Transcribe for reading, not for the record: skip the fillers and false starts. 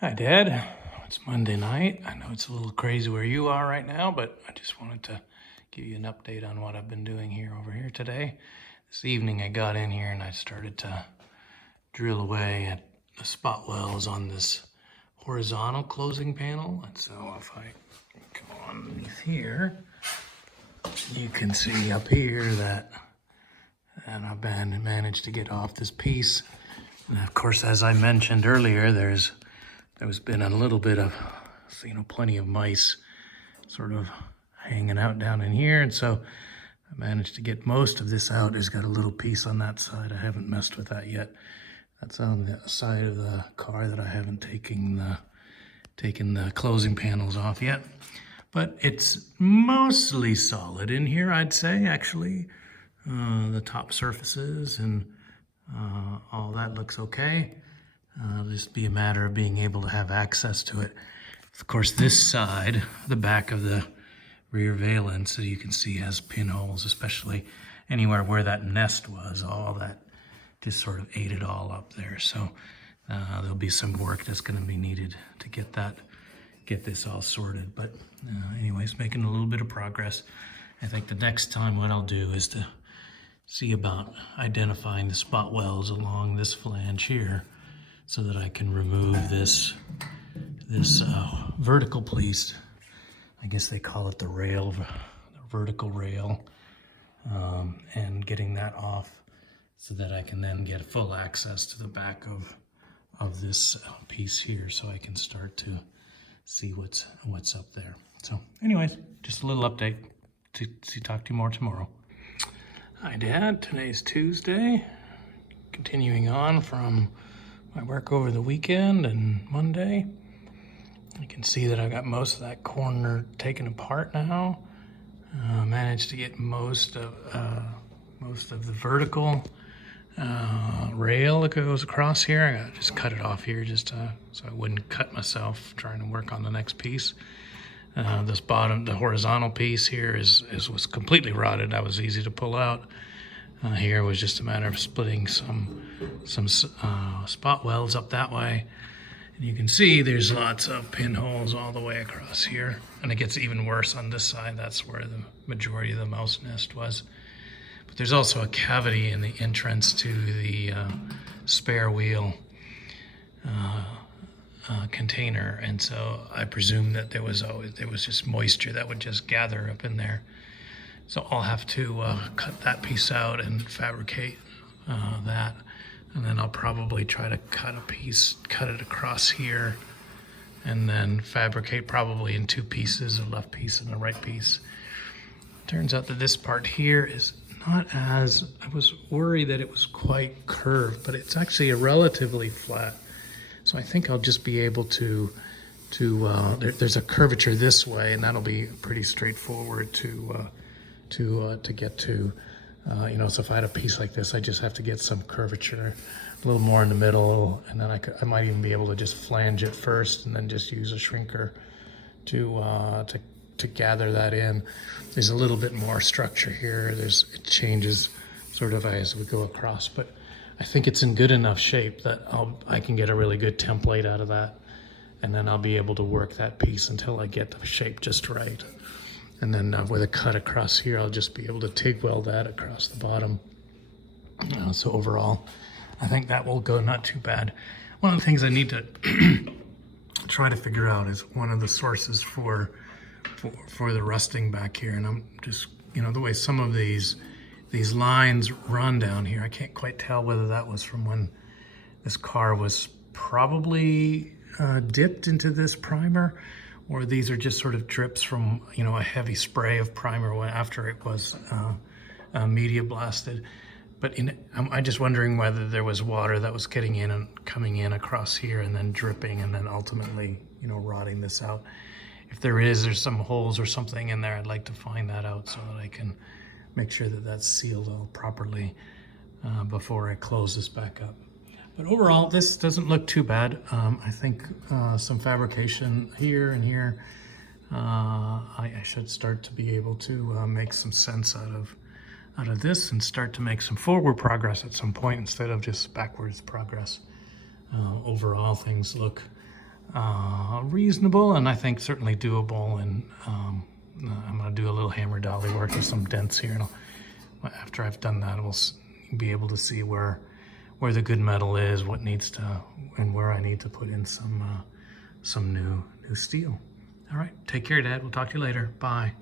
Hi, Dad. It's Monday night. I know it's a little crazy where you are right now, but I just wanted to give you an update on what I've been doing over here today. This evening I got in here and I started to drill away at the spot wells on this horizontal closing panel. And so if I come underneath here, you can see up here that I've managed to get off this piece. And of course, as I mentioned earlier, there's been a little bit of, plenty of mice sort of hanging out down in here. And so I managed to get most of this out. There's got a little piece on that side. I haven't messed with that yet. That's on the side of the car that I haven't taken the closing panels off yet. But it's mostly solid in here, I'd say, actually. The top surfaces and all that looks okay. It'll just be a matter of being able to have access to it. Of course, this side, the back of the rear valence, as you can see, has pinholes, especially anywhere where that nest was. All that just sort of ate it all up there. So there'll be some work that's going to be needed to get this all sorted. But anyways, making a little bit of progress. I think the next time what I'll do is to see about identifying the spot wells along this flange here, so that I can remove this vertical piece. I guess they call it the rail, the vertical rail, and getting that off so that I can then get full access to the back of this piece here, so I can start to see what's up there. So anyways, just a little update. Talk to you more tomorrow. Hi, Dad. Today's Tuesday. Continuing on from my work over the weekend and Monday. You can see that I got most of that corner taken apart now. Managed to get most of the vertical rail that goes across here. I gotta just cut it off here just so I wouldn't cut myself trying to work on the next piece. This bottom, the horizontal piece here was completely rotted. That was easy to pull out. Here was just a matter of splitting some spot welds up that way. And you can see there's lots of pinholes all the way across here. And it gets even worse on this side. That's where the majority of the mouse nest was. But there's also a cavity in the entrance to the spare wheel container. And so I presume that there was just moisture that would just gather up in there. So I'll have to cut that piece out and fabricate that. And then I'll probably try to cut it across here, and then fabricate probably in two pieces, a left piece and a right piece. Turns out that this part here is not as, I was worried that it was quite curved, but it's actually a relatively flat. So I think I'll just be able to there's a curvature this way, and that'll be pretty straightforward to get to. So if I had a piece like this, I just have to get some curvature, a little more in the middle, and then I might even be able to just flange it first and then just use a shrinker to gather that in. There's a little bit more structure here. It changes sort of as we go across, but I think it's in good enough shape that I can get a really good template out of that, and then I'll be able to work that piece until I get the shape just right. And then with a cut across here, I'll just be able to TIG weld that across the bottom. So overall, I think that will go not too bad. One of the things I need to try to figure out is one of the sources for the rusting back here. And I'm just, the way some of these lines run down here, I can't quite tell whether that was from when this car was probably dipped into this primer, or these are just sort of drips from, a heavy spray of primer after it was media blasted. But I'm just wondering whether there was water that was getting in and coming in across here and then dripping and then ultimately, rotting this out. If there's some holes or something in there, I'd like to find that out so that I can make sure that that's sealed all properly before I close this back up. But overall, this doesn't look too bad. I think some fabrication here and here, I should start to be able to make some sense out of this and start to make some forward progress at some point instead of just backwards progress. Overall, things look reasonable, and I think certainly doable. And I'm going to do a little hammer dolly work with some dents here. And after I've done that, we'll be able to see where the good metal is, what needs to, and where I need to put in some new steel. All right, take care, Dad. We'll talk to you later. Bye.